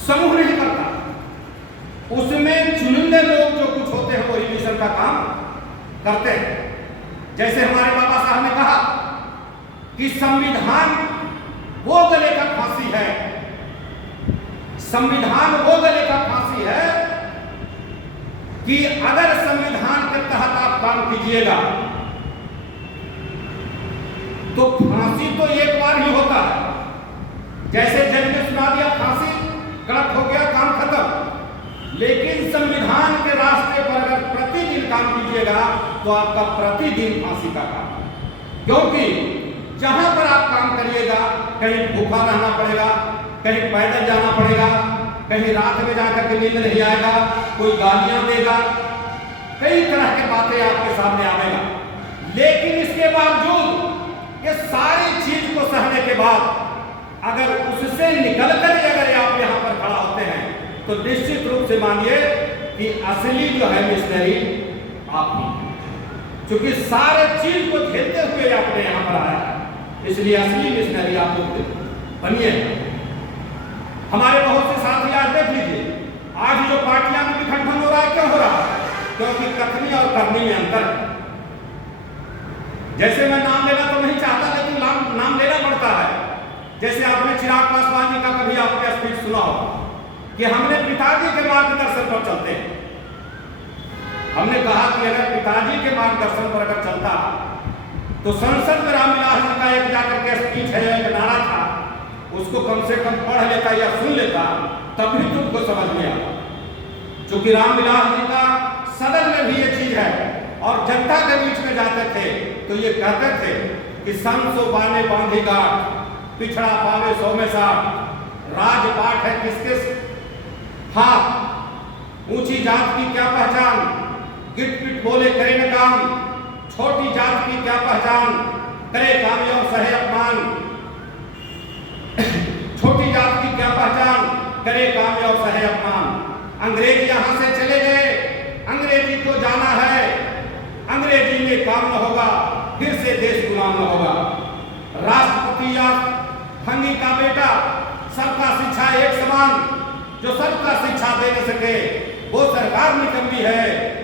समूह नहीं करता, उसमें चुनिंदे लोग जो कुछ होते हैं वो रिविजन का काम करते हैं। जैसे हमारे बाबा साहब ने कहा कि संविधान वो गले का फांसी है, संविधान वो गले का फांसी है कि अगर संविधान के तहत आप काम कीजिएगा तो फांसी तो एक बार ही होता है। जैसे जज ने सुना दिया फांसी, कड़क हो गया, काम खत्म। लेकिन संविधान के रास्ते पर अगर प्रतिदिन काम कीजिएगा तो आपका प्रतिदिन फांसी का काम, क्योंकि जहां पर आप काम करिएगा कहीं भूखा रहना पड़ेगा, कहीं पैदल जाना पड़ेगा, कहीं रात में जाकर के नींद नहीं आएगा, कोई गालियां देगा, कई तरह की बातें आपके सामने आएगा। लेकिन इसके बावजूद ये सारी चीज को सहने के बाद अगर उससे निकलकर अगर आप यहाँ पर खड़ा होते हैं तो निश्चित रूप से मानिए कि असली जो है मिशनरी आप ही, क्योंकि सारे चीज को झेलते हुए आपने यहाँ पर आया है, इसलिए असली मिशनरी आप लोग बनिए। हमारे बहुत से साथी आज देख लीजिए, आज जो पार्टियां में विखंडन हो रहा है, क्यों हो रहा है? क्योंकि कथनी और करनी में अंतर है। जैसे मैं नाम लेना तो नहीं चाहता, लेकिन नाम लेना पड़ता है। जैसे आपने चिराग पासवान जी का कभी आपने स्पीच सुना हो कि हमने पिताजी के मार्गदर्शन पर चलते हैं। हमने कहा कि अगर पिताजी के मार्गदर्शन पर अगर चलता तो संसद में रामविलास जी का एक जाकर के स्पीच है, एक नारा था, उसको कम से कम पढ़ लेता या सुन लेता, तब भी तुमको समझ में आता। क्योंकि रामविलास जी का सदन में भी ये चीज है और जनता के बीच में जाते थे तो ये कहते थे कि संसो बाने बांधी गांठ, पिछड़ा पावे 100 में 60, राजपाट है किसके हाथ, ऊंची जात की क्या पहचान, गिट पिट बोले करे न काम, छोटी जात की क्या पहचान, करे काम और सहे अपमान, छोटी जात की क्या पहचान, करे काम और सहे अपमान। अंग्रेज यहां से चले गए, अंग्रेजी को जाना है, अंग्रेजी में काम न होगा, फिर से देश गुलाम न होगा। राष्ट्रपति या फंगी का बेटा, सबका शिक्षा एक समान, जो सबका शिक्षा दे न सके वो सरकार निकम्मी है,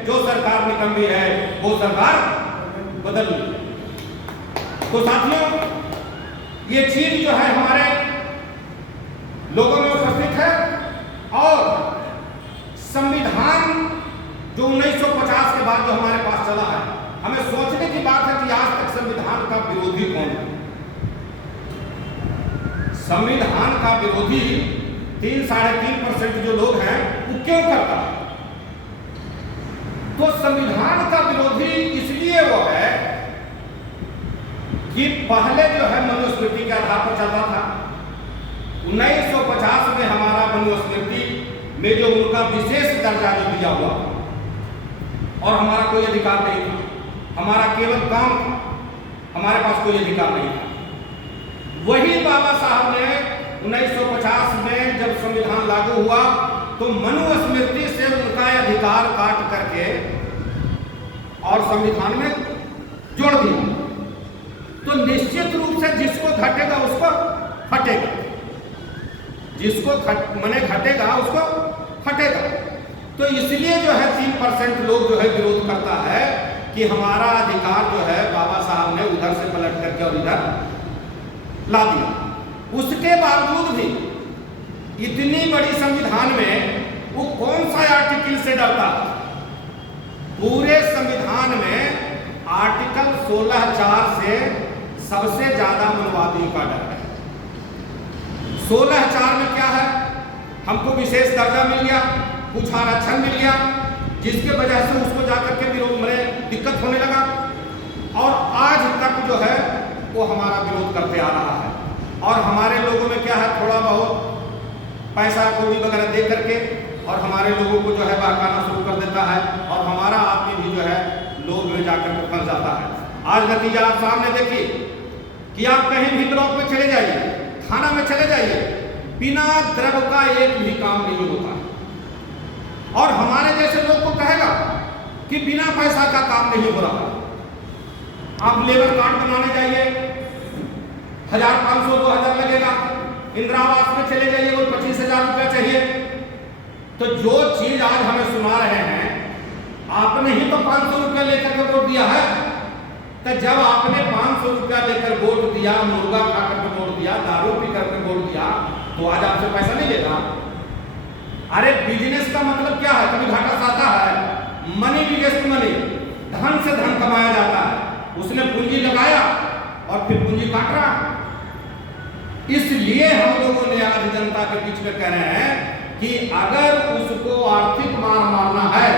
जो सरकार निकम्मी है वो सरकार बदल। तो साथियों, ये चीज जो है हमारे लोगों में उपस्थित है और संविधान जो 1950 के बाद जो हमारे पास चला है, हमें सोचने की बात है कि आज तक संविधान का विरोधी कौन है। संविधान का विरोधी 3-3.5% जो लोग हैं वो क्यों करता है? तो संविधान का विरोधी इसलिए वो है कि पहले जो है मनुस्मृति के आधार पर चलता था। 1950 में हमारा मनुस्मृति में जो उनका विशेष दर्जा जो दिया हुआ और हमारा कोई अधिकार नहीं था, हमारा केवल काम था, हमारे पास कोई अधिकार नहीं था। वही बाबा साहब ने 1950 में जब संविधान लागू हुआ तो मनुस्मृति से उनका अधिकार काट करके और संविधान में जोड़ दिया। तो निश्चित रूप से जिसको घटेगा उसको फटेगा, जिसको घटेगा उसको फटेगा। तो इसलिए जो है 3% लोग जो है विरोध करता है कि हमारा अधिकार जो है बाबा साहब ने उधर से पलट करके और इधर ला दिया। उसके बावजूद भी इतनी बड़ी संविधान में वो कौन सा आर्टिकल से डरता? पूरे संविधान में आर्टिकल 16(4) से सबसे ज्यादा मनवादियों का डर है। 16(4) में क्या है? हमको विशेष दर्जा मिल गया, कुछ आरक्षण मिल गया, जिसके वजह से उसको जाकर के विरोध में दिक्कत होने लगा और आज तक जो है वो हमारा विरोध करते आ रहा है। और हमारे लोगों में क्या है, थोड़ा बहुत पैसा कौड़ी वगैरह दे करके और हमारे लोगों को जो है बहकाना शुरू कर देता है और हमारा आदमी भी जो है लोग में जाकर के फंस जाता है। आज नतीजा आप सामने देखिए कि आप कहीं भी ब्लॉक में चले जाइए, थाना में चले जाइए, बिना द्रव्य का एक भी काम नहीं होता है। और हमारे जैसे लोग को कहेगा कि बिना पैसा का काम नहीं हो रहा। आप लेबर कार्ड बनाने जाइए, 1500-2000 लगेगा, इंदिरा आवास में चले जाइए, वो 25,000 रुपया चाहिए। तो जो चीज आज हमें सुना रहे हैं, आपने ही तो 500 रुपया लेकर के वोट दिया है। तो जब आपने 500 रुपया लेकर वोट दिया, मुर्गा खा करके वोट दिया, दारू पी करके वोट दिया, तो आज आपसे पैसा नहीं लेगा। अरे बिजनेस का मतलब क्या है? कभी घाटा साता है। मनी बिगेस्ट मनी, धन से धन कमाया जाता है। उसने पूंजी लगाया और फिर पूंजी काट रहा। इसलिए हम लोगों ने आज जनता के बीच में कह रहे हैं कि अगर उसको आर्थिक मार मारना है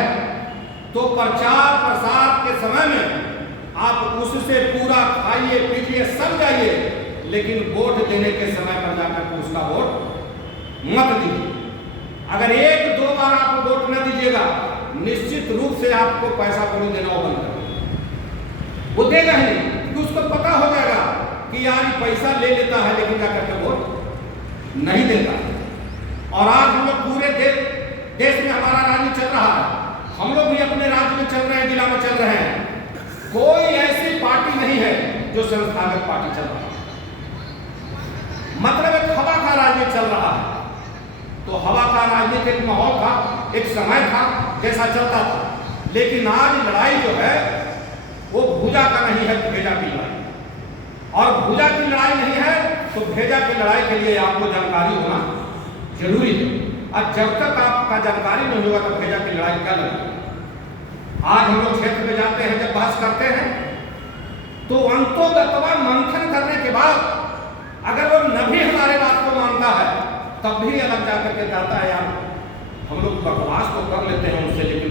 तो प्रचार प्रसार के समय में आप उससे पूरा खाइए पीजिए सब जाइए, लेकिन वोट देने के समय पर जाकर उसका वोट मत दीजिए। अगर एक दो बार आप वोट न दीजिएगा, निश्चित रूप से आपको पैसा कौड़ी देना वो बंद कर, वो देगा ही नहीं, क्योंकि उसको पता हो जाएगा कि यार ये पैसा ले लेता है लेकिन जाकर के वोट नहीं देता। और आज हम लोग पूरे देश में हमारा राज्य चल रहा है, हम लोग भी अपने राज्य में चल रहे हैं, जिला में चल रहे हैं। कोई ऐसी पार्टी नहीं है जो संस्थागत पार्टी चल रहा है, मतलब एक हवा का राजनीति चल रहा है। तो हवा का राजनीतिक माहौल था, एक समय था जैसा चलता था। लेकिन आज लड़ाई जो है वो भुजा का नहीं है, भेजा की लड़ाई। और भुजा की लड़ाई नहीं है तो भेजा की लड़ाई के लिए आपको जानकारी होना जरूरी है। और जब तक आपका जानकारी नहीं होगा तो भेजा की लड़ाई क्या लगेगी। आज हम लोग क्षेत्र में जाते हैं, जब बहस करते हैं तो अंतोगतवा मंथन करने के बाद अगर वो न भी हमारे बात को मानता है तब भी अलग जाकर के कहता है यार हम लोग बकवास तो कर लेते हैं उनसे, लेकिन